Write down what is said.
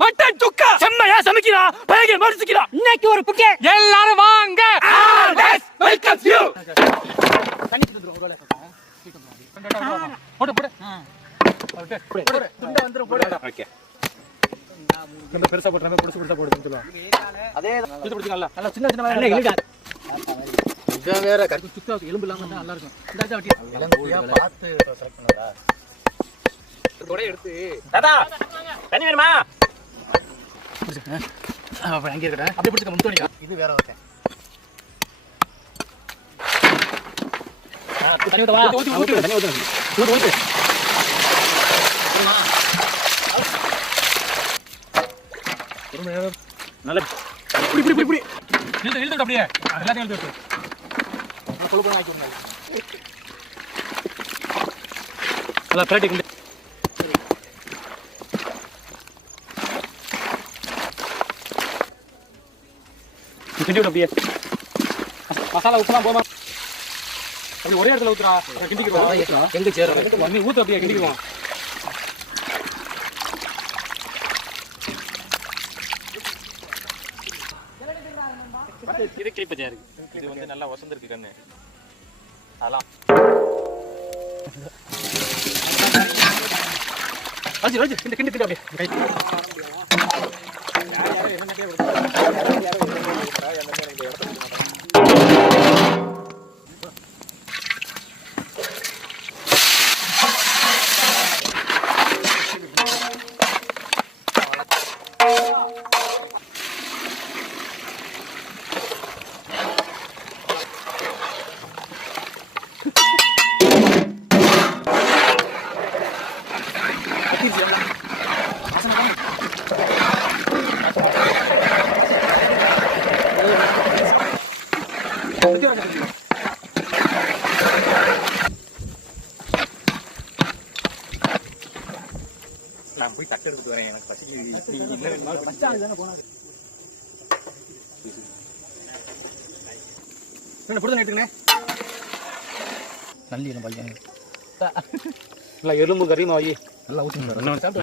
mutton சுக்கா செம்மையா சமைக்கிறா பையக மரிச்சுக்கிறா இன்னைக்கு ஒரு புக்கே எல்லாரும் வாங்க வெல்கம் யூ தண்ணி கொடுத்துறோம் கோல போடு போடு போடு துண்ட வந்துரும் போடு ஓகே நம்ம பெருசா போடுறோம் பெருசா போடுன்னு சொல்லுவாங்க அதே இது பிடிச்சீங்களா நல்லா சின்ன சின்ன வேற இல்ல இத வேற கருப்பு சுத்தா எலும்பு இல்லாம இருந்தா நல்லா இருக்கும் இந்தாச்சா வட்டி எலும்புயா பார்த்து செலக்ட் பண்ணடா கொடை எடுத்து தாத்தா தண்ணி வேணுமா அப்ப அங்க இருக்கடா அப்படியே பிடிச்சுக்க முத்தோணியா இது வேற ஓகே தண்ணி ஊத்தவா ஊத்து தண்ணி ஊத்து ஊத்து நல்ல புடி புடி புடி இழுத்து இழுத்து அப்படியே எல்லாத்தையும் இழுத்து விட்டு நான் சொல்ல போனா ஆக்கிடுங்க நல்லா பிரேட்டிங் கிண்டி விடு அப்படியே மசாலா உப்புலாம் போமா அப்படி ஒரே இடத்துல ஊத்துறா கிண்டிக்கிறோம் எங்க சேரும் நீ ஊத்து அப்படியே கிண்டிக்கிறோம் இது கிளிப்பச்சா இருக்கு இது வந்து நல்லா வசந்திருக்கு கண்ணு அதெல்லாம் அஜி அஜி கிண்டி கிண்டி அப்படியே நான் போய் தட்டு எடுத்து வரேன் எனக்கு பசிக்குது நல்லி பையன் நல்லா எலும்பு கறியுமா வை நல்லா ஊற்றி